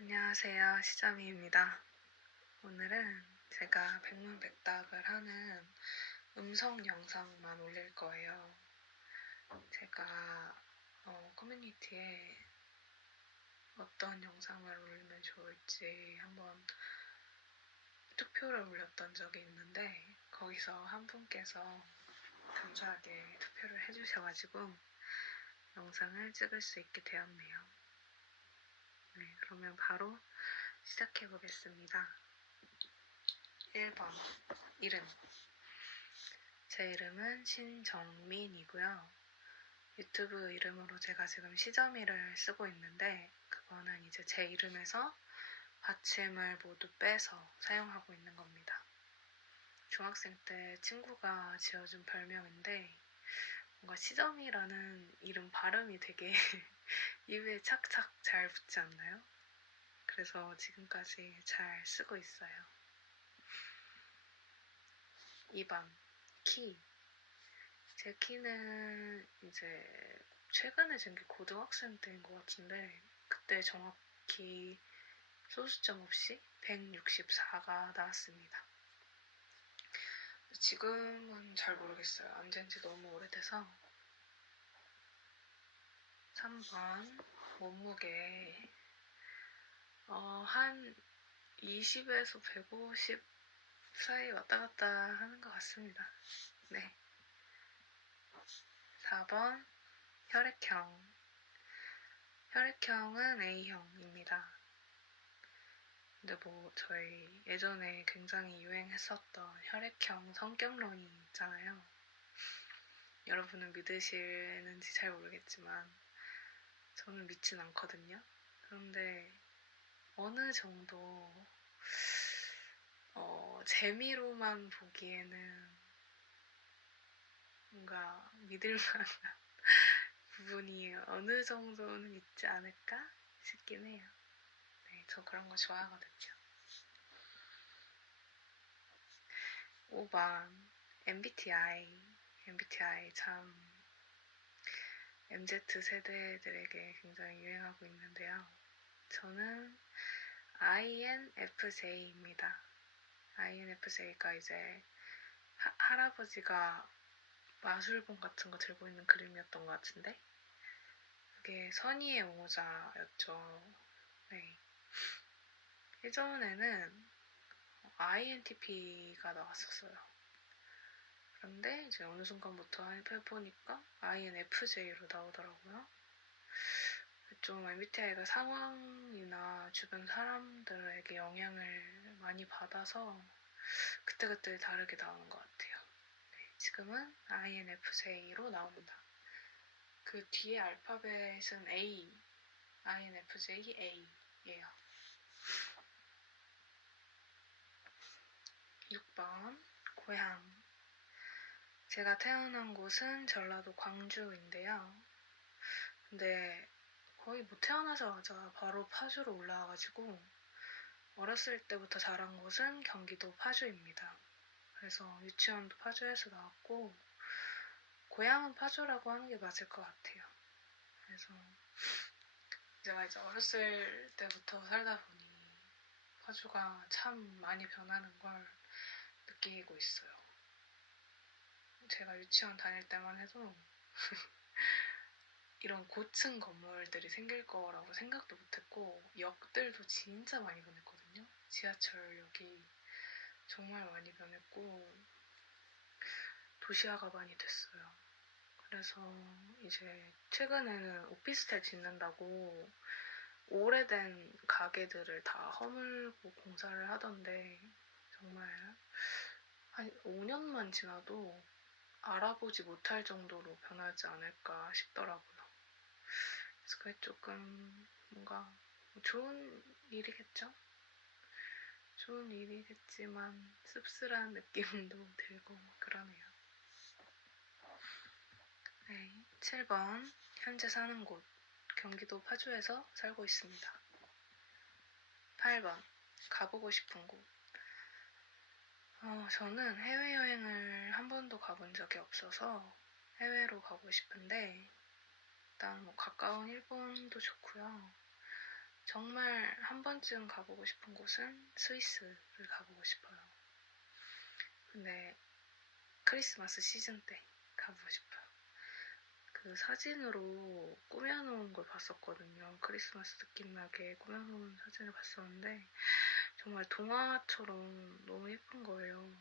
안녕하세요. 시자미입니다. 오늘은 제가 백문백답을 하는 음성 영상만 올릴 거예요. 제가 커뮤니티에 어떤 영상을 올리면 좋을지 한번 투표를 올렸던 적이 있는데 거기서 한 분께서 감사하게 투표를 해주셔가지고 영상을 찍을 수 있게 되었네요. 네, 그러면 바로 시작해 보겠습니다. 1번 이름. 제 이름은 신정민이고요. 유튜브 이름으로 제가 지금 시저미를 쓰고 있는데 그거는 이제 제 이름에서 받침을 모두 빼서 사용하고 있는 겁니다. 중학생 때 친구가 지어준 별명인데 뭔가 시저미라는 이름 발음이 되게 입에 착착 잘 붙지 않나요? 그래서 지금까지 잘 쓰고 있어요. 2번 키. 제 키는 이제 최근에 잰 게 고등학생 때인 것 같은데 그때 정확히 소수점 없이 164가 나왔습니다. 지금은 잘 모르겠어요. 안 잰 지 너무 오래돼서. 3번 몸무게 한 20에서 150 사이 왔다 갔다 하는 것 같습니다. 네. 4번 혈액형. 혈액형은 A형입니다. 근데 뭐 저희 예전에 굉장히 유행했었던 혈액형 성격론이 있잖아요. 여러분은 믿으시는지 잘 모르겠지만 저는 믿진 않거든요. 그런데 어느 정도 재미로만 보기에는 뭔가 믿을 만한 부분이 어느 정도는 있지 않을까 싶긴 해요. 네, 저 그런 거 좋아하거든요. 5번 MBTI. MBTI 참 MZ 세대들에게 굉장히 유행하고 있는데요. 저는 INFJ입니다. INFJ가 이제 할아버지가 마술봉 같은 거 들고 있는 그림이었던 것 같은데 그게 선의의 옹호자였죠. 네. 예전에는 INTP가 나왔었어요. 그런데 이제 어느 순간부터 해보니까 INFJ로 나오더라고요. 좀 MBTI가 상황이나 주변 사람들에게 영향을 많이 받아서 그때그때 다르게 나오는 것 같아요. 네, 지금은 INFJ로 나옵니다. 그 뒤에 알파벳은 A, INFJ A예요. 6번 고향. 제가 태어난 곳은 전라도 광주인데요. 근데 거의 뭐 태어나자마자 바로 파주로 올라와가지고 어렸을 때부터 자란 곳은 경기도 파주입니다. 그래서 유치원도 파주에서 나왔고 고향은 파주라고 하는 게 맞을 것 같아요. 그래서 제가 이제 어렸을 때부터 살다 보니 파주가 참 많이 변하는 걸 느끼고 있어요. 제가 유치원 다닐 때만 해도 이런 고층 건물들이 생길 거라고 생각도 못했고 역들도 진짜 많이 변했거든요. 지하철역이 정말 많이 변했고 도시화가 많이 됐어요. 그래서 이제 최근에는 오피스텔 짓는다고 오래된 가게들을 다 허물고 공사를 하던데 정말 한 5년만 지나도 알아보지 못할 정도로 변하지 않을까 싶더라고요. 그래서 그게 조금 뭔가 좋은 일이겠죠? 좋은 일이겠지만 씁쓸한 느낌도 들고 그러네요. 네, 7번 현재 사는 곳 경기도 파주에서 살고 있습니다. 8번 가보고 싶은 곳. 저는 해외여행을 한 번도 가본 적이 없어서 해외로 가고 싶은데 일단 뭐 가까운 일본도 좋고요. 정말 한 번쯤 가보고 싶은 곳은 스위스를 가보고 싶어요. 근데 크리스마스 시즌 때 가보고 싶어요. 그 사진으로 꾸며놓은 걸 봤었거든요. 크리스마스 느낌 나게 꾸며놓은 사진을 봤었는데 정말 동화처럼 너무 예쁜 거예요.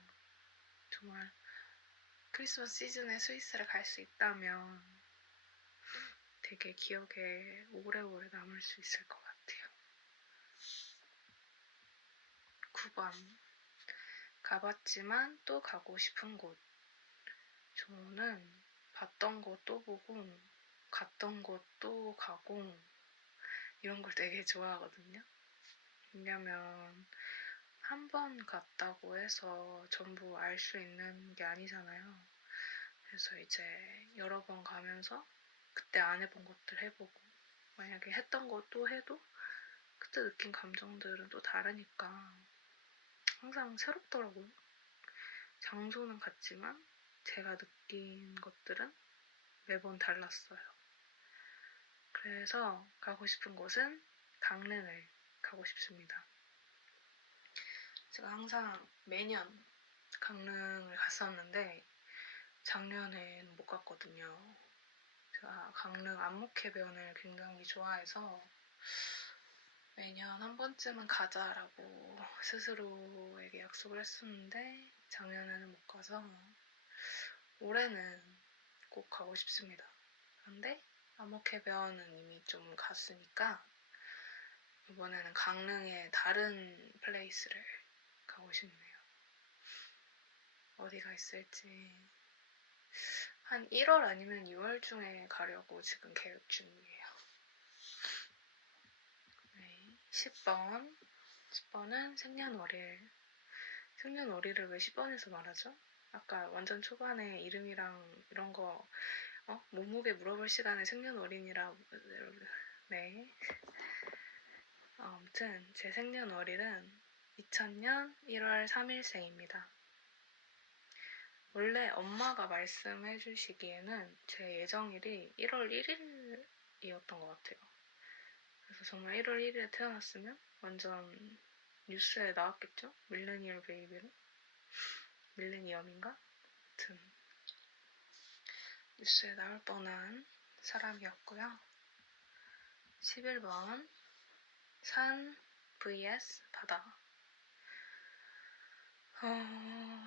정말 크리스마스 시즌에 스위스를 갈 수 있다면 되게 기억에 오래오래 남을 수 있을 것 같아요. 9번. 가봤지만 또 가고 싶은 곳. 저는 봤던 곳 또 보고 갔던 곳 또 가고 이런 걸 되게 좋아하거든요. 왜냐면 한 번 갔다고 해서 전부 알 수 있는 게 아니잖아요. 그래서 이제 여러 번 가면서 그때 안 해본 것들 해보고 만약에 했던 것도 해도 그때 느낀 감정들은 또 다르니까 항상 새롭더라고요. 장소는 같지만 제가 느낀 것들은 매번 달랐어요. 그래서 가고 싶은 곳은 강릉을 가고 싶습니다. 제가 항상 매년 강릉을 갔었는데 작년엔 못 갔거든요. 제가 강릉 안목해변을 굉장히 좋아해서 매년 한 번쯤은 가자라고 스스로에게 약속을 했었는데 작년에는 못 가서 올해는 꼭 가고 싶습니다. 그런데 안목해변은 이미 좀 갔으니까 이번에는 강릉의 다른 플레이스를 가고 싶네요. 어디가 있을지 한 1월 아니면 2월 중에 가려고 지금 계획 중이에요. 네, 10번. 10번은 생년월일. 생년월일을 왜 10번에서 말하죠? 아까 완전 초반에 이름이랑 이런 거 몸무게 물어볼 시간에 생년월일이라 네. 아무튼 제 생년월일은 2000년 1월 3일생입니다. 원래 엄마가 말씀해 주시기에는 제 예정일이 1월 1일이었던 것 같아요. 그래서 정말 1월 1일에 태어났으면 완전 뉴스에 나왔겠죠? 밀레니얼 베이비로? 밀레니엄인가? 아무튼 뉴스에 나올 뻔한 사람이었고요. 11번 산 vs 바다.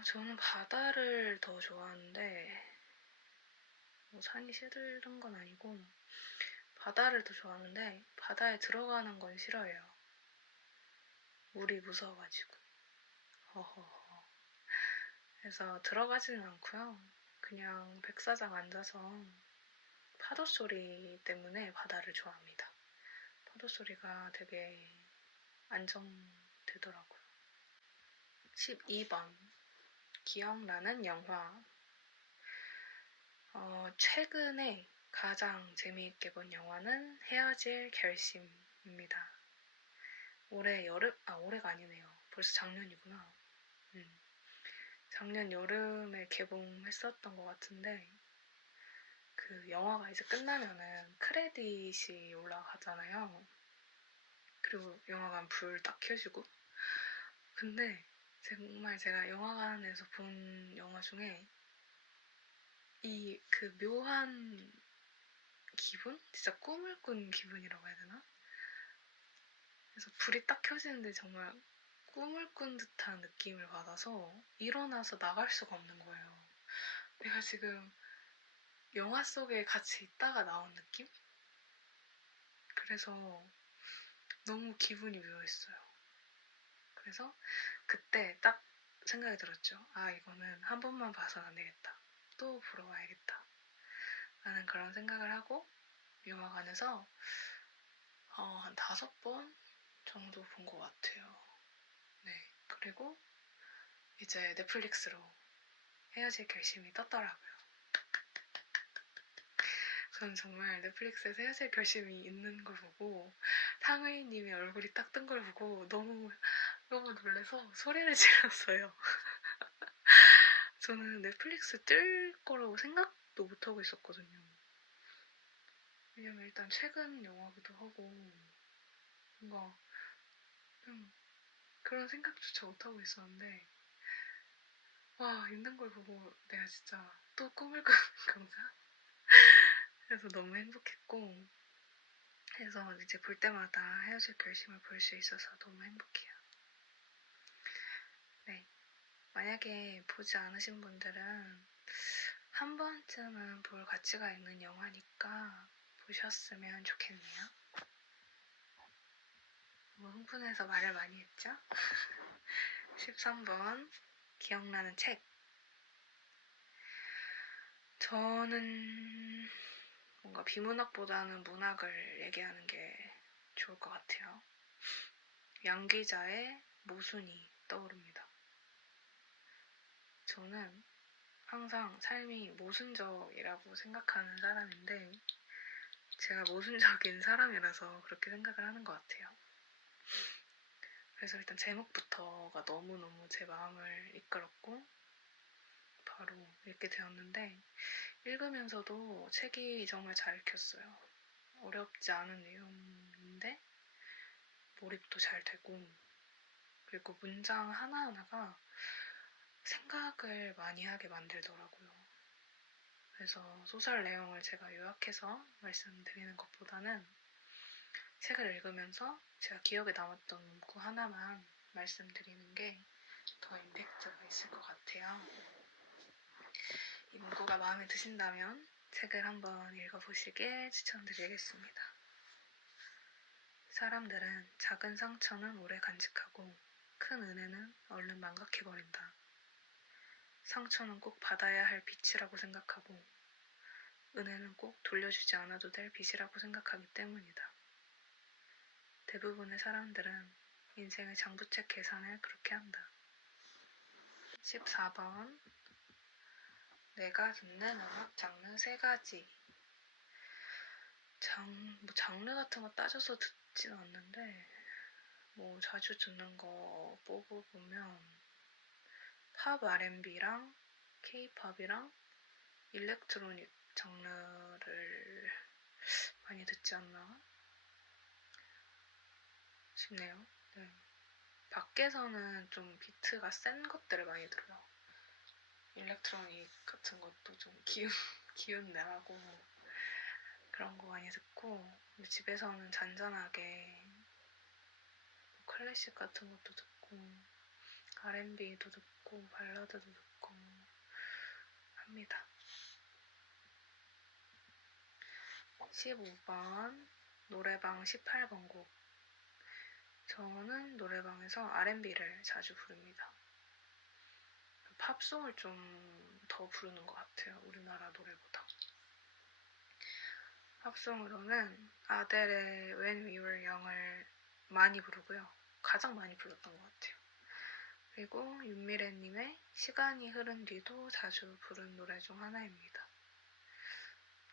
저는 바다를 더 좋아하는데 산이 싫은 건 아니고 바다를 더 좋아하는데 바다에 들어가는 건 싫어해요. 물이 무서워가지고. 허허허. 그래서 들어가지는 않고요. 그냥 백사장 앉아서 파도 소리 때문에 바다를 좋아합니다. 파도 소리가 되게 안정되더라고요. 12번 기억나는 영화. 최근에 가장 재미있게 본 영화는 헤어질 결심입니다. 올해 여름, 올해가 아니네요. 벌써 작년이구나. 작년 여름에 개봉했었던 것 같은데 그 영화가 이제 끝나면은 크레딧이 올라가잖아요. 그리고 영화관 불 딱 켜지고. 근데 정말 제가 영화관에서 본 영화 중에 이 그 묘한 기분? 진짜 꿈을 꾼 기분이라고 해야 되나? 그래서 불이 딱 켜지는데 정말 꿈을 꾼 듯한 느낌을 받아서 일어나서 나갈 수가 없는 거예요. 내가 지금 영화 속에 같이 있다가 나온 느낌? 그래서 너무 기분이 묘했어요. 그래서 그때 딱 생각이 들었죠. 이거는 한 번만 봐서는 안 되겠다. 또 보러 와야겠다. 라는 그런 생각을 하고 영화관에서 한 5번 정도 본 것 같아요. 네. 그리고 이제 넷플릭스로 헤어질 결심이 떴더라고요. 저는 정말 넷플릭스에서 헤어질 결심이 있는 걸 보고 상의님의 얼굴이 딱 뜬 걸 보고 너무 놀라서 소리를 질렀어요. 저는 넷플릭스 뜰 거라고 생각도 못하고 있었거든요. 왜냐면 일단 최근 영화기도 하고 뭔가 그런 생각조차 못하고 있었는데 와 있는 걸 보고 내가 진짜 또 꿈을 꾸는 건가? 그래서 너무 행복했고 그래서 이제 볼 때마다 헤어질 결심을 볼 수 있어서 너무 행복해요. 네, 만약에 보지 않으신 분들은 한 번쯤은 볼 가치가 있는 영화니까 보셨으면 좋겠네요. 너무 흥분해서 말을 많이 했죠? 13번 기억나는 책. 저는 뭔가 비문학보다는 문학을 얘기하는 게 좋을 것 같아요. 양귀자의 모순이 떠오릅니다. 저는 항상 삶이 모순적이라고 생각하는 사람인데 제가 모순적인 사람이라서 그렇게 생각을 하는 것 같아요. 그래서 일단 제목부터가 너무너무 제 마음을 이끌었고 바로 읽게 되었는데 읽으면서도 책이 정말 잘 읽혔어요. 어렵지 않은 내용인데 몰입도 잘 되고 그리고 문장 하나하나가 생각을 많이 하게 만들더라고요. 그래서 소설 내용을 제가 요약해서 말씀드리는 것보다는 책을 읽으면서 제가 기억에 남았던 문구 하나만 말씀드리는 게 더 임팩트가 있을 것 같아요. 이 문구가 마음에 드신다면 책을 한번 읽어보시길 추천드리겠습니다. 사람들은 작은 상처는 오래 간직하고 큰 은혜는 얼른 망각해버린다. 상처는 꼭 받아야 할 빚이라고 생각하고 은혜는 꼭 돌려주지 않아도 될 빚이라고 생각하기 때문이다. 대부분의 사람들은 인생의 장부책 계산을 그렇게 한다. 14번 내가 듣는 음악 장르 3가지. 장르 같은 거 따져서 듣진 않는데 자주 듣는 거 뽑아보면 팝 R&B랑 K-팝이랑 일렉트로닉 장르를 많이 듣지 않나 싶네요. 네. 밖에서는 좀 비트가 센 것들을 많이 들어요. 일렉트로닉 같은 것도 좀 기운 내라고 그런 거 많이 듣고 집에서는 잔잔하게 클래식 같은 것도 듣고 R&B도 듣고 발라드도 듣고 합니다. 15번 노래방 18번 곡. 저는 노래방에서 R&B를 자주 부릅니다. 팝송을 좀 더 부르는 것 같아요. 우리나라 노래보다. 팝송으로는 아델의 When We Were Young을 많이 부르고요. 가장 많이 불렀던 것 같아요. 그리고 윤미래님의 시간이 흐른 뒤도 자주 부른 노래 중 하나입니다.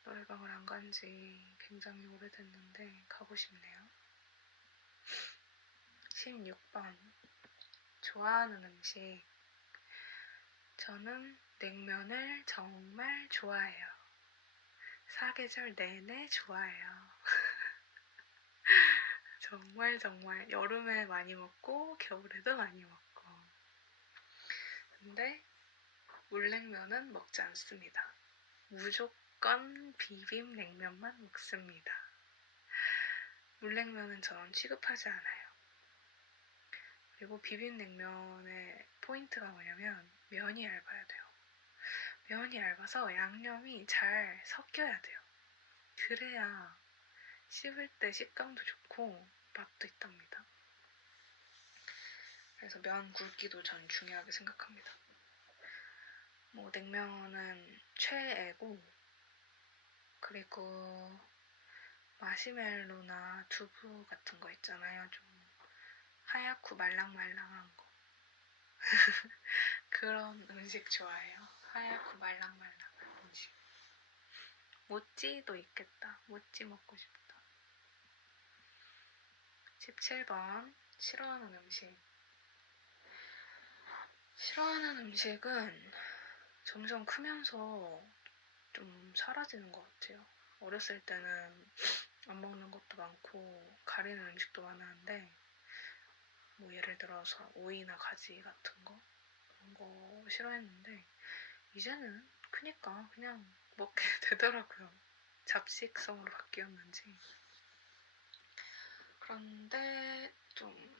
노래방을 안 간 지 굉장히 오래됐는데 가고 싶네요. 16번 좋아하는 음식. 저는 냉면을 정말 좋아해요. 사계절 내내 좋아해요. 정말 여름에 많이 먹고 겨울에도 많이 먹고 근데 물냉면은 먹지 않습니다. 무조건 비빔냉면만 먹습니다. 물냉면은 전 취급하지 않아요. 그리고 비빔냉면의 포인트가 뭐냐면 면이 얇아야 돼요. 면이 얇아서 양념이 잘 섞여야 돼요. 그래야 씹을 때 식감도 좋고 맛도 있답니다. 그래서 면 굵기도 전 중요하게 생각합니다. 냉면은 최애고 그리고 마시멜로나 두부 같은 거 있잖아요. 좀 하얗고 말랑말랑한 거. 그런 음식 좋아해요. 하얗고 말랑말랑한 음식. 모찌도 있겠다. 모찌 먹고 싶다. 17번 싫어하는 음식. 싫어하는 음식은 점점 크면서 좀 사라지는 것 같아요. 어렸을 때는 안 먹는 것도 많고 가리는 음식도 많았는데 뭐 예를 들어서 오이나 가지 같은 거 그런 거 싫어했는데 이제는 크니까 그냥 먹게 되더라고요. 잡식성으로 바뀌었는지. 그런데 좀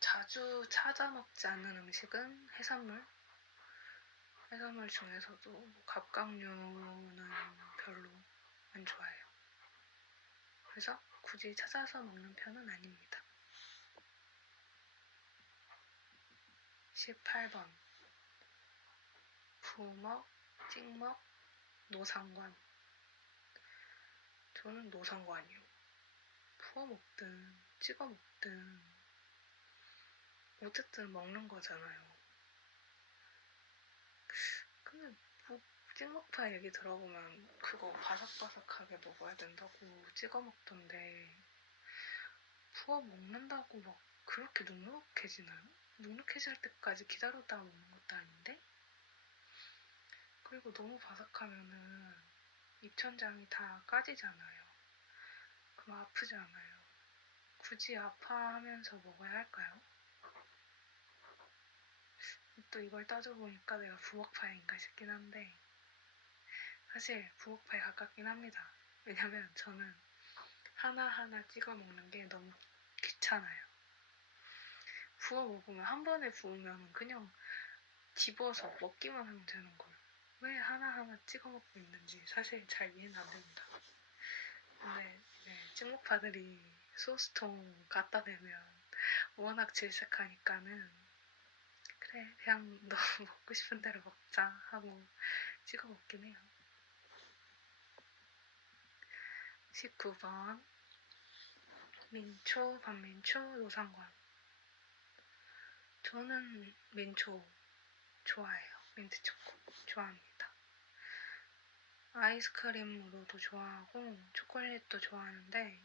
자주 찾아 먹지 않는 음식은 해산물. 해산물 중에서도 뭐 갑각류는 별로 안 좋아해요. 그래서 굳이 찾아서 먹는 편은 아닙니다. 18번. 부먹, 찍먹, 노상관. 저는 노상관이요. 부어 먹든 찍어 먹든 어쨌든 먹는 거잖아요. 근데 뭐 찍먹파 얘기 들어보면 그거 바삭바삭하게 먹어야 된다고 찍어 먹던데 부어 먹는다고 막 그렇게 눅눅해지나요? 눅눅해질 때까지 기다렸다가 먹는 것도 아닌데? 그리고 너무 바삭하면은 입천장이 다 까지잖아요. 그럼 아프지 않아요. 굳이 아파하면서 먹어야 할까요? 또 이걸 따져보니까 내가 부먹파인가 싶긴 한데 사실 부먹파에 가깝긴 합니다. 왜냐면 저는 하나하나 찍어 먹는 게 너무 귀찮아요. 부어 먹으면 한 번에 부으면 그냥 집어서 먹기만 하면 되는 걸. 왜 하나하나 찍어 먹고 있는지 사실 잘 이해는 안 됩니다. 근데 찍먹파들이 소스통 갖다 대면 워낙 질색하니까는 그래 그냥 너 먹고 싶은 대로 먹자 하고 찍어 먹긴 해요. 19번. 민초, 반민초, 노상관. 저는 민초 좋아해요. 민트초코 좋아합니다. 아이스크림으로도 좋아하고 초콜릿도 좋아하는데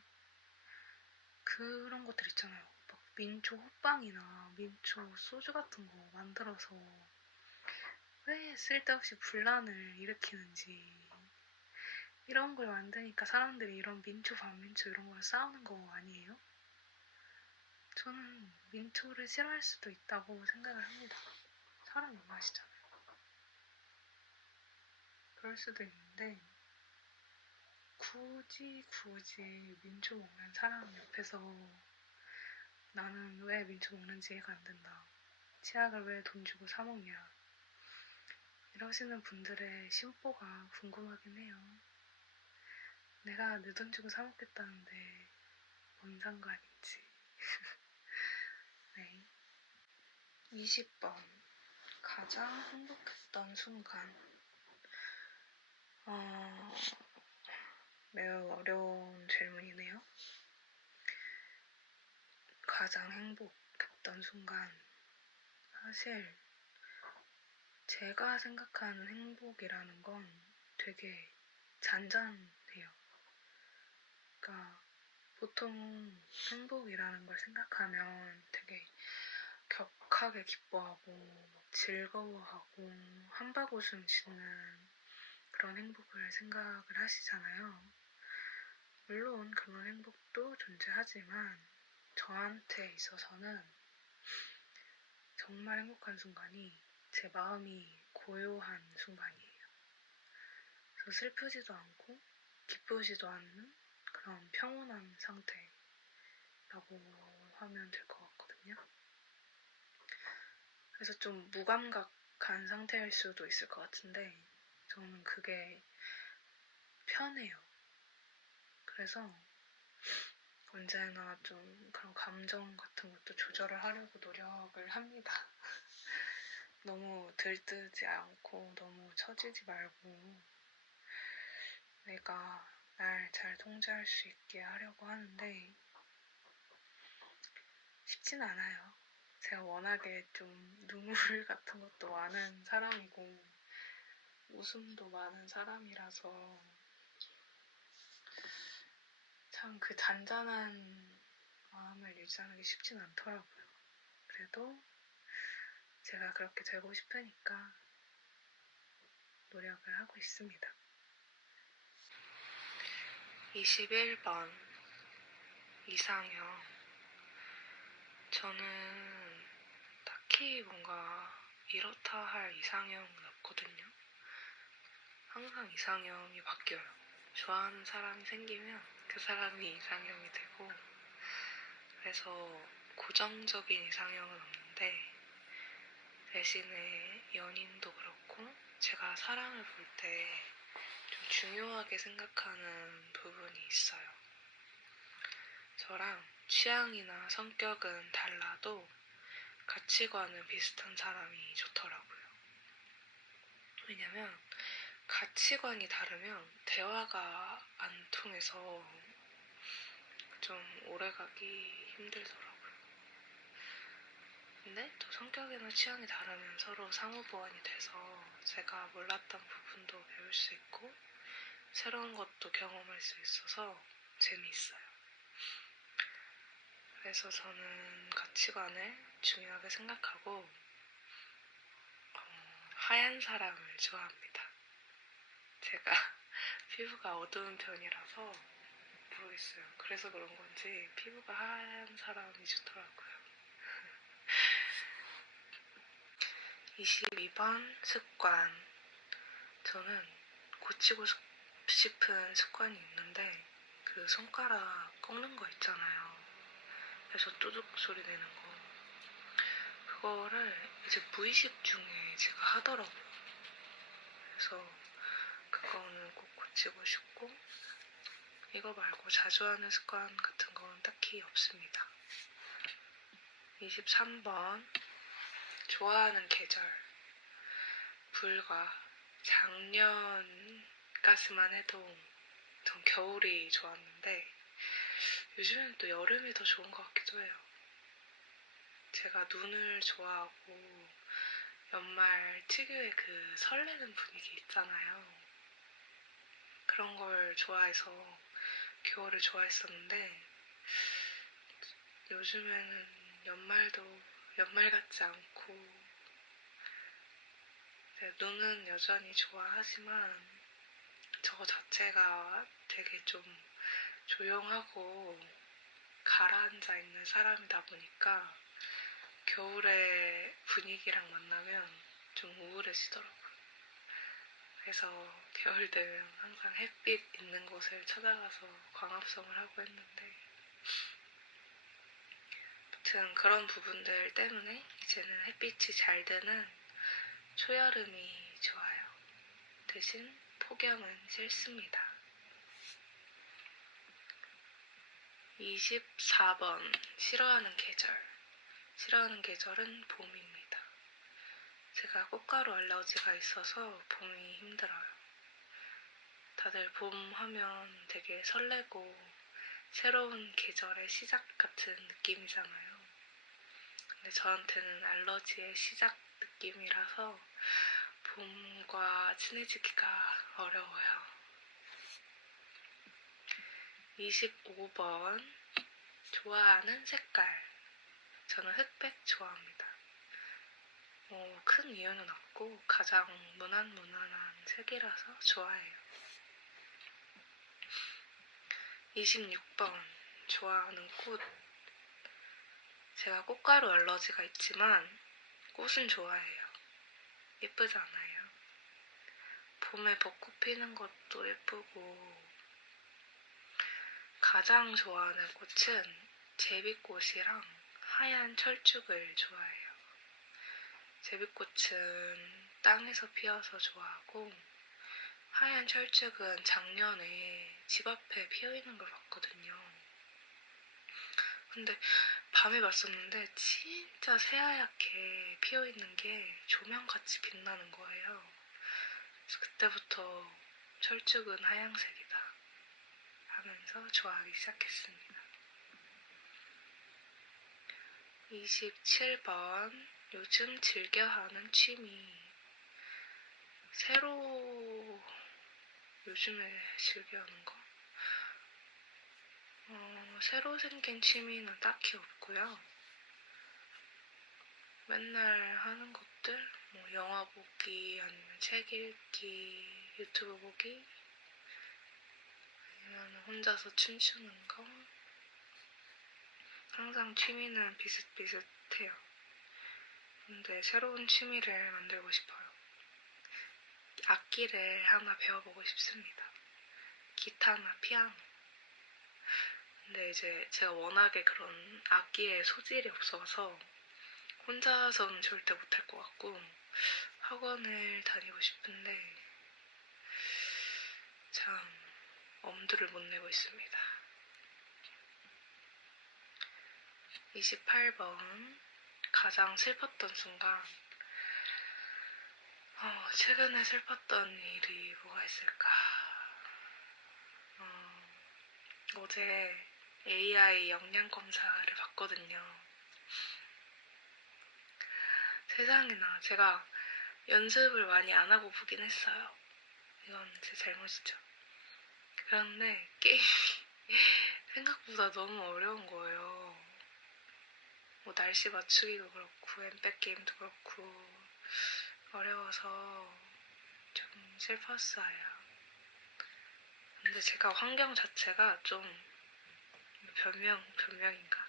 그런 것들 있잖아요. 막 민초 호빵이나 민초 소주 같은 거 만들어서 왜 쓸데없이 분란을 일으키는지. 이런 걸 만드니까 사람들이 이런 민초, 반민초 이런 걸 싸우는 거 아니에요? 저는 민초를 싫어할 수도 있다고 생각을 합니다. 사람 입맛이잖아요. 그럴 수도 있는데 굳이 민초 먹는 사람 옆에서 나는 왜 민초 먹는지 이해가 안 된다. 치약을 왜 돈 주고 사 먹냐. 이러시는 분들의 심보가 궁금하긴 해요. 내가 내 돈 주고 사 먹겠다는데 뭔 상관인지. 네. 20번. 가장 행복했던 순간. 매우 어려운 질문이네요. 가장 행복했던 순간. 사실 제가 생각하는 행복이라는 건 되게 잔잔해요. 그러니까 보통 행복이라는 걸 생각하면 되게 격하게 기뻐하고 즐거워하고 한바구음 짓는 그런 행복을 생각을 하시잖아요. 물론 그런 행복도 존재하지만 저한테 있어서는 정말 행복한 순간이 제 마음이 고요한 순간이에요. 그래서 슬프지도 않고 기쁘지도 않는 그런 평온한 상태라고 하면 될 것 같거든요. 그래서 좀 무감각한 상태일 수도 있을 것 같은데 저는 그게 편해요. 그래서 언제나 좀 그런 감정 같은 것도 조절을 하려고 노력을 합니다. 너무 들뜨지 않고 너무 처지지 말고 내가 날 잘 통제할 수 있게 하려고 하는데 쉽진 않아요. 제가 워낙에 좀 눈물 같은 것도 많은 사람이고 웃음도 많은 사람이라서 참 그 잔잔한 마음을 유지하는 게 쉽진 않더라고요. 그래도 제가 그렇게 되고 싶으니까 노력을 하고 있습니다. 21번. 이상형. 저는 딱히 뭔가 이렇다 할 이상형은 없거든요. 항상 이상형이 바뀌어요. 좋아하는 사람이 생기면 그 사람이 이상형이 되고, 그래서 고정적인 이상형은 없는데, 대신에 연인도 그렇고 제가 사랑을 볼 때 좀 중요하게 생각하는 부분이 있어요. 저랑 취향이나 성격은 달라도 가치관은 비슷한 사람이 좋더라고요. 왜냐면 가치관이 다르면 대화가 안 통해서 좀 오래가기 힘들더라고요. 근데 또 성격이나 취향이 다르면 서로 상호보완이 돼서 제가 몰랐던 부분도 배울 수 있고 새로운 것도 경험할 수 있어서 재미있어요. 그래서 저는 가치관을 중요하게 생각하고 하얀 사람을 좋아합니다. 제가 피부가 어두운 편이라서 모르겠어요. 그래서 그런 건지 피부가 하얀 사람이 좋더라고요. 22번 습관. 저는 고치고 싶은 습관이 있는데 그 손가락 꺾는 거 있잖아요. 그래서 뚜둑 소리 내는 거. 그거를 이제 무의식 중에 제가 하더라고요. 그래서 그거는 꼭 고치고 싶고, 이거 말고 자주 하는 습관 같은 건 딱히 없습니다. 23번. 좋아하는 계절. 불과 작년까지만 해도 전 겨울이 좋았는데 요즘에는 또 여름이 더 좋은 것 같기도 해요. 제가 눈을 좋아하고 연말 특유의 그 설레는 분위기 있잖아요. 그런 걸 좋아해서 겨울을 좋아했었는데 요즘에는 연말도 연말 같지 않고, 눈은 여전히 좋아하지만 저 자체가 되게 좀 조용하고 가라앉아 있는 사람이다 보니까 겨울의 분위기랑 만나면 좀 우울해지더라고요. 그래서 겨울 되면 항상 햇빛 있는 곳을 찾아가서 광합성을 하고 했는데, 아무튼 그런 부분들 때문에 이제는 햇빛이 잘 드는 초여름이 좋아요. 대신 폭염은 싫습니다. 24번. 싫어하는 계절. 싫어하는 계절은 봄입니다. 제가 꽃가루 알러지가 있어서 봄이 힘들어요. 다들 봄 하면 되게 설레고 새로운 계절의 시작 같은 느낌이잖아요. 근데 저한테는 알러지의 시작 느낌이라서 봄과 친해지기가 어려워요. 25번. 좋아하는 색깔. 저는 흑백 좋아합니다. 큰 이유는 없고 가장 무난무난한 색이라서 좋아해요. 26번. 좋아하는 꽃. 제가 꽃가루 알러지가 있지만 꽃은 좋아해요. 예쁘지 않아요? 봄에 벚꽃 피는 것도 예쁘고, 가장 좋아하는 꽃은 제비꽃이랑 하얀 철쭉을 좋아해요. 제비꽃은 땅에서 피어서 좋아하고, 하얀 철쭉은 작년에 집 앞에 피어있는 걸 봤거든요. 근데 밤에 봤었는데 진짜 새하얗게 피어있는 게 조명같이 빛나는 거예요. 그래서 그때부터 철쭉은 하얀색이다 하면서 좋아하기 시작했습니다. 27번. 요즘 즐겨하는 취미. 새로 요즘에 즐겨하는 거? 새로 생긴 취미는 딱히 없고요. 맨날 하는 것들, 영화 보기, 아니면 책 읽기, 유튜브 보기, 아니면 혼자서 춤추는 거, 항상 취미는 비슷비슷해요. 근데 새로운 취미를 만들고 싶어요. 악기를 하나 배워보고 싶습니다. 기타나 피아노. 근데 이제 제가 워낙에 그런 악기에 소질이 없어서 혼자서는 절대 못할 것 같고 학원을 다니고 싶은데 참 엄두를 못 내고 있습니다. 28번 가장 슬펐던 순간. 최근에 슬펐던 일이 뭐가 있을까? 어제 AI 역량 검사를 봤거든요. 세상에나 제가 연습을 많이 안 하고 보긴 했어요. 이건 제 잘못이죠. 그런데 게임이 생각보다 너무 어려운 거예요. 뭐 날씨 맞추기도 그렇고 엠백 게임도 그렇고 어려워서 좀 슬펐어요. 근데 제가 환경 자체가 좀 변명인가?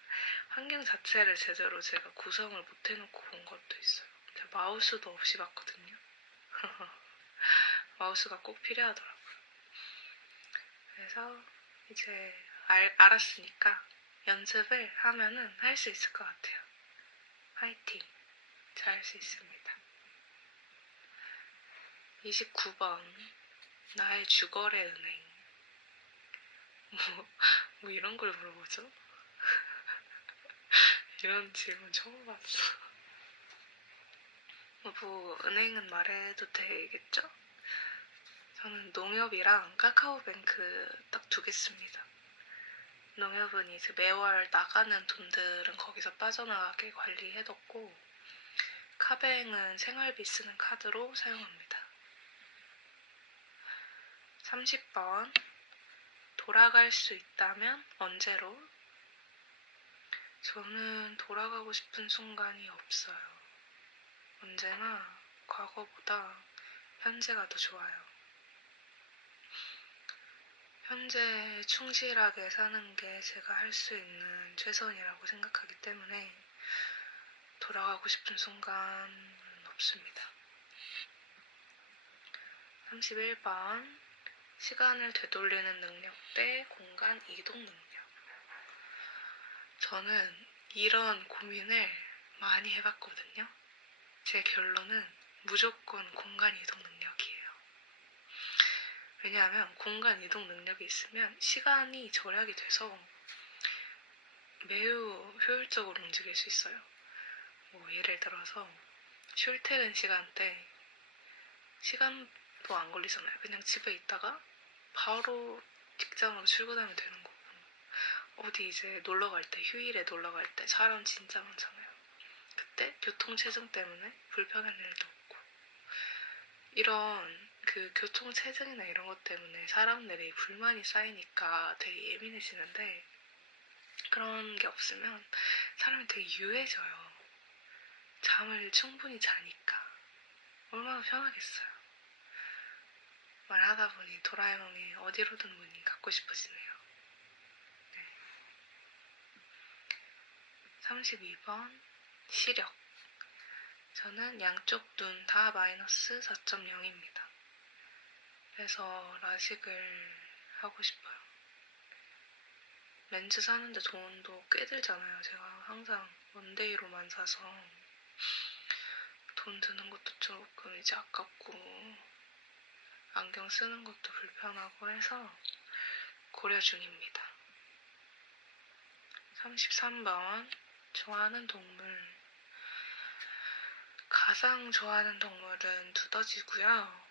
환경 자체를 제대로 제가 구성을 못 해놓고 본 것도 있어요. 제가 마우스도 없이 봤거든요. 마우스가 꼭 필요하더라고요. 그래서 이제 알았으니까 연습을 하면은 할 수 있을 것 같아요. 화이팅! 잘 할 수 있습니다. 29번 나의 주거래 은행. 뭐 이런 걸 물어보죠? 이런 질문 처음 봤어. 뭐 은행은 말해도 되겠죠? 저는 농협이랑 카카오뱅크 딱 두 개 씁니다. 농협은 이제 매월 나가는 돈들은 거기서 빠져나가게 관리해뒀고 카뱅은 생활비 쓰는 카드로 사용합니다. 30번 돌아갈 수 있다면 언제로? 저는 돌아가고 싶은 순간이 없어요. 언제나 과거보다 현재가 더 좋아요. 현재에 충실하게 사는 게 제가 할 수 있는 최선이라고 생각하기 때문에 돌아가고 싶은 순간은 없습니다. 31번 시간을 되돌리는 능력 대 공간 이동 능력. 저는 이런 고민을 많이 해봤거든요. 제 결론은 무조건 공간 이동 능력이에요. 왜냐하면 공간 이동 능력이 있으면 시간이 절약이 돼서 매우 효율적으로 움직일 수 있어요. 뭐 예를 들어서 출퇴근 시간대 시간도 안 걸리잖아요. 그냥 집에 있다가 바로 직장으로 출근하면 되는 거고 어디 이제 놀러 갈 때, 휴일에 놀러 갈 때 사람 진짜 많잖아요. 그때 교통체증 때문에 불편한 일도 없고 이런 그 교통체증이나 이런 것 때문에 사람들이 불만이 쌓이니까 되게 예민해지는데 그런 게 없으면 사람이 되게 유해져요. 잠을 충분히 자니까 얼마나 편하겠어요. 말하다 보니 도라에몽이 어디로든 문이 갖고 싶어지네요. 네. 32번 시력. 저는 양쪽 눈 다 마이너스 4.0입니다. 그래서 라식을 하고 싶어요. 렌즈 사는데 돈도 꽤 들잖아요. 제가 항상 원데이로만 사서 돈 드는 것도 조금 이제 아깝고 안경 쓰는 것도 불편하고 해서 고려 중입니다. 33번 좋아하는 동물. 가장 좋아하는 동물은 두더지고요.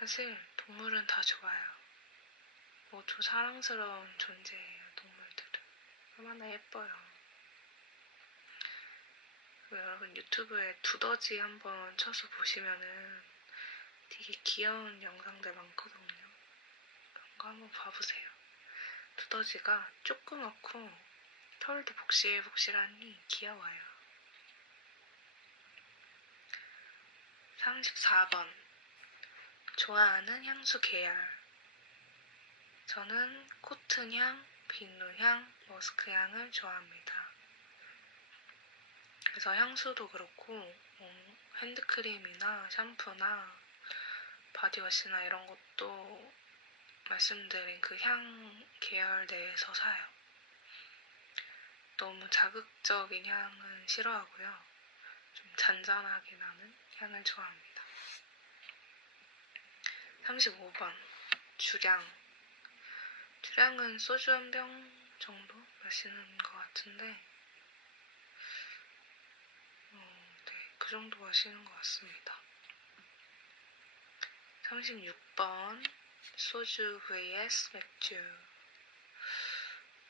사실 동물은 다 좋아요. 모두 사랑스러운 존재예요. 동물들은 얼마나 예뻐요. 여러분 유튜브에 두더지 한번 쳐서 보시면은 되게 귀여운 영상들 많거든요. 그런 거 한번 봐보세요. 두더지가 조그맣고 털도 복실복실하니 귀여워요. 34번 좋아하는 향수 계열. 저는 코튼향, 비누향, 머스크향을 좋아합니다. 그래서 향수도 그렇고 핸드크림이나 샴푸나 바디워시나 이런 것도 말씀드린 그 향 계열 내에서 사요. 너무 자극적인 향은 싫어하고요. 좀 잔잔하게 나는 향을 좋아합니다. 35번 주량. 주량은 소주 한 병 정도 마시는 것 같은데 네, 그 정도 마시는 것 같습니다. 36번 소주 vs 맥주.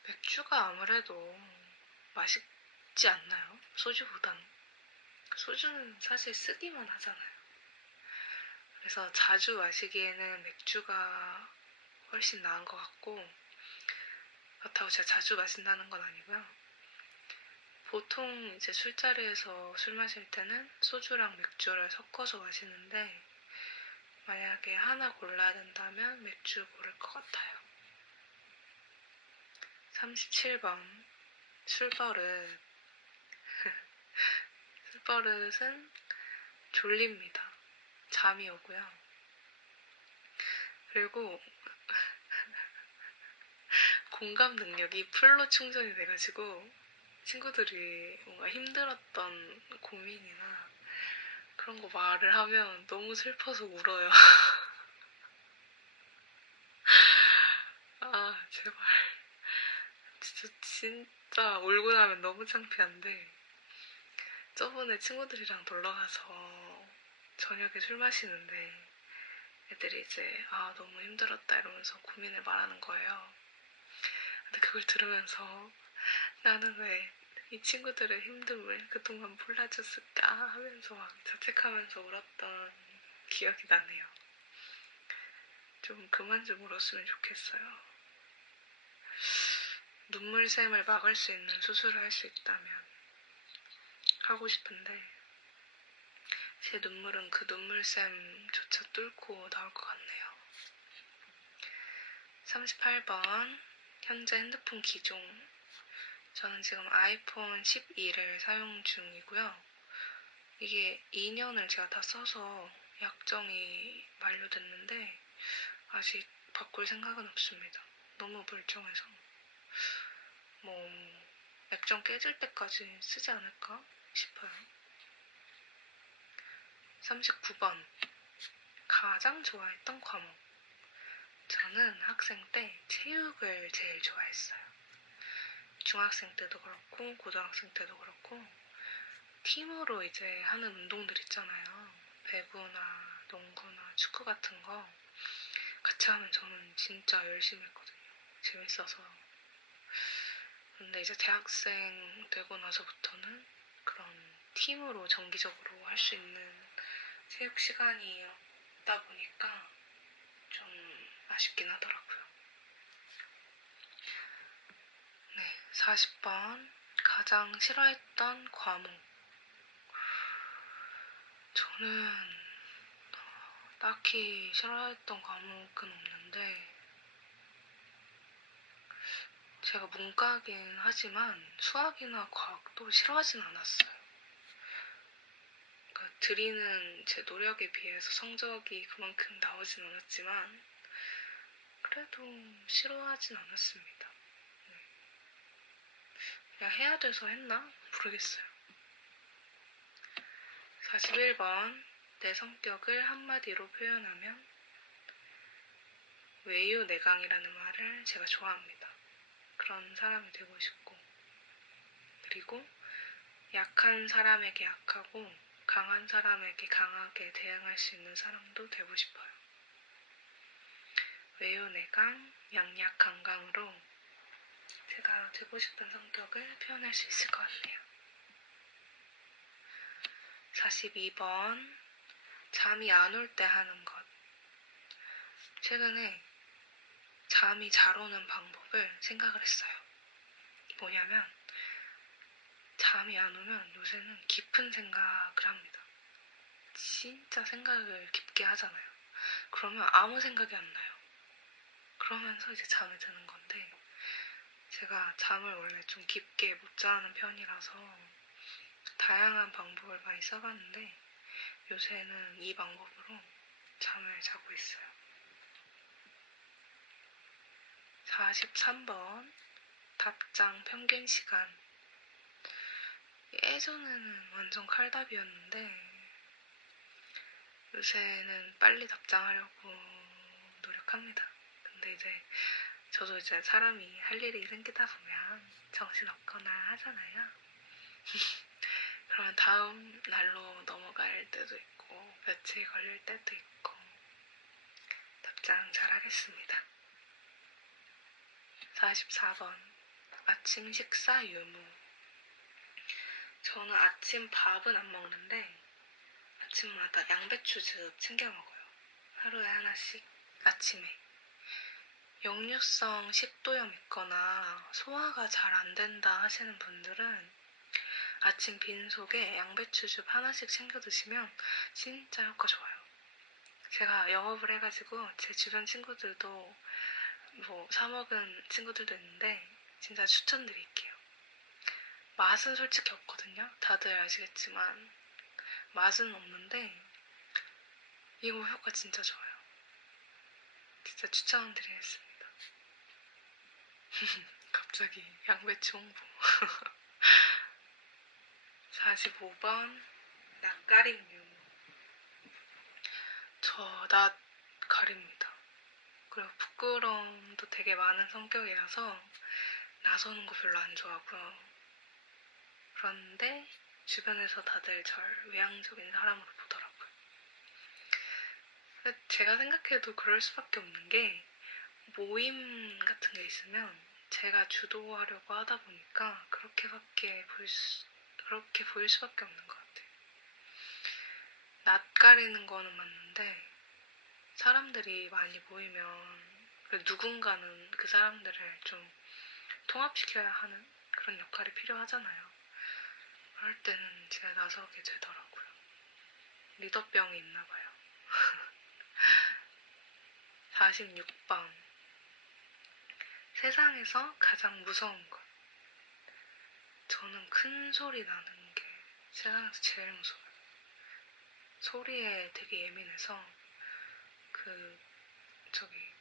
맥주가 아무래도 맛있지 않나요? 소주보다는. 소주는 사실 쓰기만 하잖아요. 그래서 자주 마시기에는 맥주가 훨씬 나은 것 같고, 그렇다고 제가 자주 마신다는 건 아니고요. 보통 이제 술자리에서 술 마실 때는 소주랑 맥주를 섞어서 마시는데, 만약에 하나 골라야 된다면 맥주 고를 것 같아요. 37번 술버릇. 술버릇은 졸립니다. 잠이 오고요. 그리고 공감 능력이 풀로 충전이 돼가지고 친구들이 뭔가 힘들었던 고민이나 그런 거 말을 하면 너무 슬퍼서 울어요. 아, 제발. 진짜 울고 나면 너무 창피한데 저번에 친구들이랑 놀러가서 저녁에 술 마시는데 애들이 이제 너무 힘들었다 이러면서 고민을 말하는 거예요. 근데 그걸 들으면서 나는 왜 이 친구들의 힘듦을 그동안 몰라줬을까 하면서 막 자책하면서 울었던 기억이 나네요. 좀 그만 좀 울었으면 좋겠어요. 눈물샘을 막을 수 있는 수술을 할 수 있다면 하고 싶은데 제 눈물은 그 눈물샘조차 뚫고 나올 것 같네요. 38번 현재 핸드폰 기종. 저는 지금 아이폰 12를 사용 중이고요. 이게 2년을 제가 다 써서 약정이 만료됐는데 아직 바꿀 생각은 없습니다. 너무 멀쩡해서 약정 깨질 때까지 쓰지 않을까 싶어요. 39번 가장 좋아했던 과목. 저는 학생 때 체육을 제일 좋아했어요. 중학생 때도 그렇고 고등학생 때도 그렇고 팀으로 이제 하는 운동들 있잖아요. 배구나 농구나 축구 같은 거 같이 하면 저는 진짜 열심히 했거든요. 재밌어서. 근데 이제 대학생 되고 나서부터는 그런 팀으로 정기적으로 할 수 있는 체육 시간이 없다 보니까 좀 아쉽긴 하더라고요. 네, 40번 가장 싫어했던 과목. 저는 딱히 싫어했던 과목은 없는데 제가 문과긴 하지만 수학이나 과학도 싫어하진 않았어요. 그러니까 드리는 제 노력에 비해서 성적이 그만큼 나오진 않았지만 그래도 싫어하진 않았습니다. 그냥 해야 돼서 했나? 모르겠어요. 41번 내 성격을 한마디로 표현하면 외유내강이라는 말을 제가 좋아합니다. 그런 사람이 되고 싶고 그리고 약한 사람에게 약하고 강한 사람에게 강하게 대응할 수 있는 사람도 되고 싶어요. 외유내강, 양약강강으로 제가 되고 싶은 성격을 표현할 수 있을 것 같네요. 42번 잠이 안 올 때 하는 것. 최근에 잠이 잘 오는 방법을 생각을 했어요. 뭐냐면 잠이 안 오면 요새는 깊은 생각을 합니다. 진짜 생각을 깊게 하잖아요. 그러면 아무 생각이 안 나요. 그러면서 이제 잠이 드는 건데 제가 잠을 원래 좀 깊게 못 자는 편이라서 다양한 방법을 많이 써봤는데 요새는 이 방법으로 잠을 자고 있어요. 43번 답장 평균 시간. 예전에는 완전 칼답이었는데 요새는 빨리 답장하려고 노력합니다. 근데 이제 저도 이제 사람이 할 일이 생기다 보면 정신없거나 하잖아요. 그러면 다음 날로 넘어갈 때도 있고 며칠 걸릴 때도 있고 답장 잘 하겠습니다. 44번 아침 식사 유무. 저는 아침 밥은 안 먹는데 아침마다 양배추즙 챙겨 먹어요. 하루에 하나씩 아침에. 역류성 식도염 있거나 소화가 잘 안 된다 하시는 분들은 아침 빈속에 양배추즙 하나씩 챙겨 드시면 진짜 효과 좋아요. 제가 영업을 해가지고 제 주변 친구들도 뭐 사먹은 친구들도 있는데 진짜 추천드릴게요. 맛은 솔직히 없거든요. 다들 아시겠지만 맛은 없는데 이거 효과 진짜 좋아요. 진짜 추천드리겠습니다. 갑자기 양배추 홍보. 45번 낯가림 유무. 저 낯 가립니다. 그리고 부끄러움도 되게 많은 성격이라서 나서는 거 별로 안 좋아하고요. 그런데 주변에서 다들 절 외향적인 사람으로 보더라고요. 제가 생각해도 그럴 수밖에 없는 게 모임 같은 게 있으면 제가 주도하려고 하다 보니까 그렇게 보일 수밖에 없는 것 같아요. 낯가리는 거는 맞는데 사람들이 많이 모이면 누군가는 그 사람들을 좀 통합시켜야 하는 그런 역할이 필요하잖아요. 그럴 때는 제가 나서게 되더라고요. 리더병이 있나 봐요. 46번 세상에서 가장 무서운 것. 저는 큰 소리 나는 게 세상에서 제일 무서워요. 소리에 되게 예민해서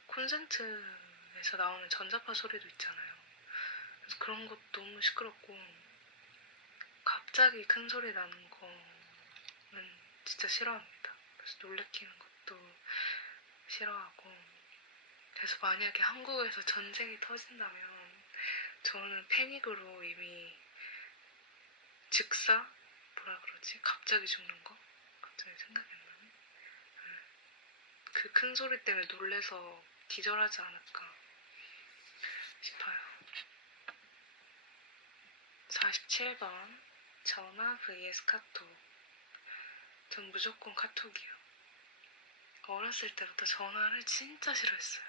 콘센트에서 나오는 전자파 소리도 있잖아요. 그래서 그런 것도 너무 시끄럽고 갑자기 큰 소리 나는 거는 진짜 싫어합니다. 그래서 놀래키는 것도 싫어하고 그래서 만약에 한국에서 전쟁이 터진다면 저는 패닉으로 이미 갑자기 죽는 거? 갑자기 생각이 안 나네. 그 큰 소리 때문에 놀래서 기절하지 않을까 싶어요. 47번 전화 vs 카톡. 전 무조건 카톡이요. 어렸을 때부터 전화를 진짜 싫어했어요.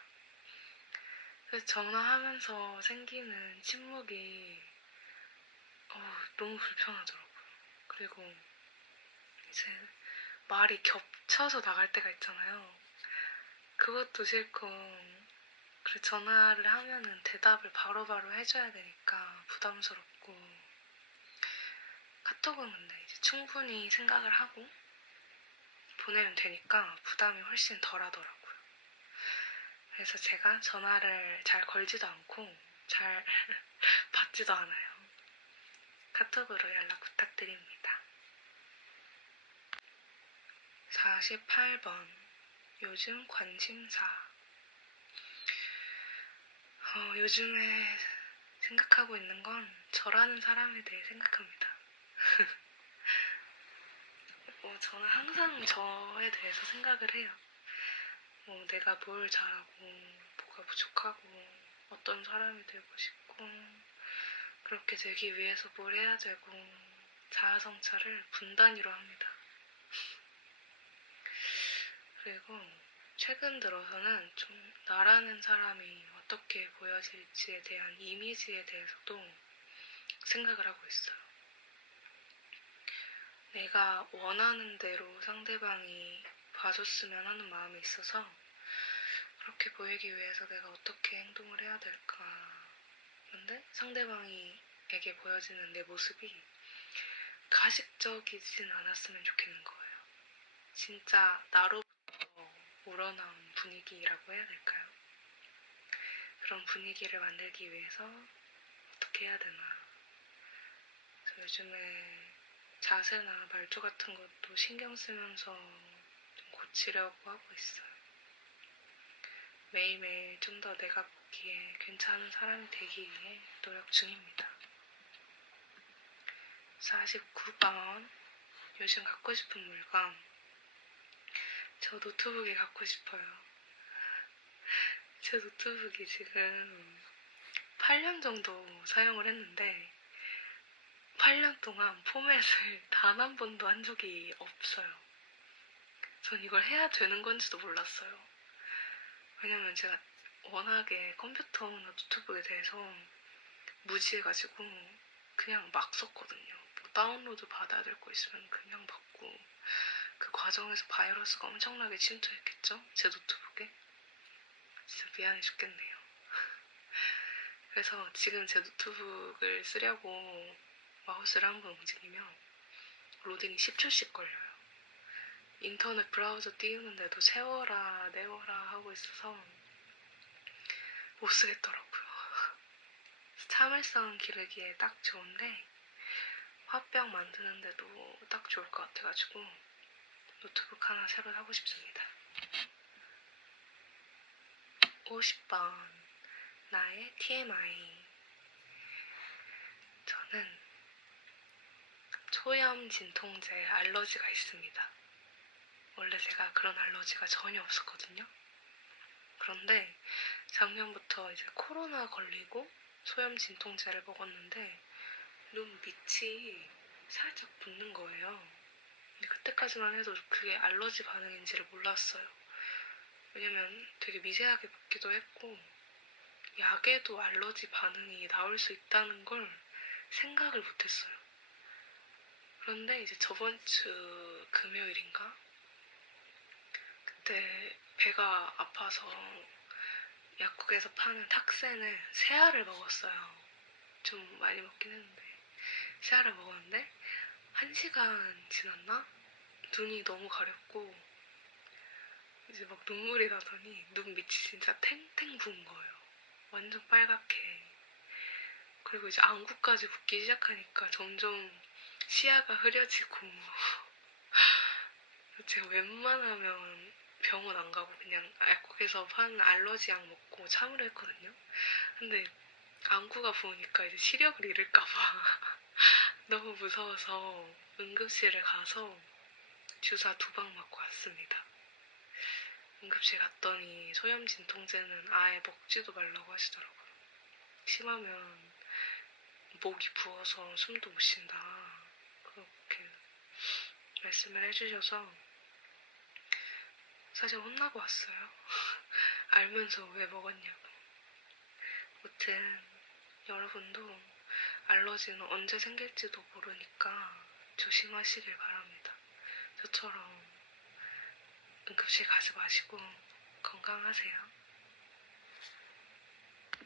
그래서 전화하면서 생기는 침묵이 너무 불편하더라고요. 그리고 이제 말이 겹쳐서 나갈 때가 있잖아요. 그것도 싫고 그리고 전화를 하면은 대답을 바로바로 해줘야 되니까 부담스럽고 카톡은 근데 이제 충분히 생각을 하고 보내면 되니까 부담이 훨씬 덜 하더라고요. 그래서 제가 전화를 잘 걸지도 않고 잘 받지도 않아요. 카톡으로 연락 부탁드립니다. 48번 요즘 관심사. 요즘에 생각하고 있는 건 저라는 사람에 대해 생각합니다. 저는 항상 저에 대해서 생각을 해요. 내가 뭘 잘하고 뭐가 부족하고 어떤 사람이 되고 싶고 그렇게 되기 위해서 뭘 해야 되고 자아성찰을 분단위로 합니다. 그리고 최근 들어서는 좀 나라는 사람이 어떻게 보여질지에 대한 이미지에 대해서도 생각을 하고 있어요. 내가 원하는 대로 상대방이 봐줬으면 하는 마음이 있어서 그렇게 보이기 위해서 내가 어떻게 행동을 해야 될까 하는데 상대방에게 보여지는 내 모습이 가식적이진 않았으면 좋겠는 거예요. 진짜 나로부터 우러나온 분위기라고 해야 될까요? 그런 분위기를 만들기 위해서 어떻게 해야 되나. 그래서 요즘에 자세나 말투 같은 것도 신경 쓰면서 좀 고치려고 하고 있어요. 매일매일 좀 더 내가 보기에 괜찮은 사람이 되기 위해 노력 중입니다. 49번. 요즘 갖고 싶은 물건. 저 노트북이 갖고 싶어요. 제 노트북이 지금 8년 정도 사용을 했는데 8년 동안 포맷을 단 한 번도 한 적이 없어요. 전 이걸 해야 되는 건지도 몰랐어요. 왜냐면 제가 워낙에 컴퓨터나 노트북에 대해서 무지해가지고 그냥 막 썼거든요. 뭐 다운로드 받아야 될 거 있으면 그냥 받고 그 과정에서 바이러스가 엄청나게 침투했겠죠? 제 노트북에. 진짜 미안해 죽겠네요. 그래서 지금 제 노트북을 쓰려고 마우스를 한번 움직이면 로딩이 10초씩 걸려요. 인터넷 브라우저 띄우는데도 세워라 내워라 하고 있어서 못 쓰겠더라고요. 참을성 기르기에 딱 좋은데 화병 만드는데도 딱 좋을 것 같아가지고 노트북 하나 새로 사고 싶습니다. 50번. 나의 TMI. 저는 초염 진통제에 알러지가 있습니다. 원래 제가 그런 알러지가 전혀 없었거든요. 그런데 작년부터 이제 코로나 걸리고 소염 진통제를 먹었는데 눈 밑이 살짝 붓는 거예요. 근데 그때까지만 해도 그게 알러지 반응인지를 몰랐어요. 왜냐면 되게 미세하게 붓기도 했고 약에도 알러지 반응이 나올 수 있다는 걸 생각을 못했어요. 그런데 이제 저번 주 금요일인가? 그때 배가 아파서 약국에서 파는 탁센을 3알을 먹었어요. 좀 많이 먹긴 했는데 3알을 먹었는데 1시간 지났나? 눈이 너무 가렵고 이제 막 눈물이 나더니 눈 밑이 진짜 탱탱 부은 거예요. 완전 빨갛게. 그리고 이제 안구까지 붓기 시작하니까 점점 시야가 흐려지고 제가 웬만하면 병원 안 가고 그냥 약국에서 파는 알러지 약 먹고 참으려 했거든요. 근데 안구가 부으니까 이제 시력을 잃을까봐 너무 무서워서 응급실을 가서 주사 2방 맞고 왔습니다. 응급실 갔더니 소염 진통제는 아예 먹지도 말라고 하시더라고요. 심하면 목이 부어서 숨도 못 쉰다. 그렇게 말씀을 해주셔서 사실 혼나고 왔어요. 알면서 왜 먹었냐고. 아무튼 여러분도 알러지는 언제 생길지도 모르니까 조심하시길 바랍니다. 저처럼 응급실 가지 마시고 건강하세요.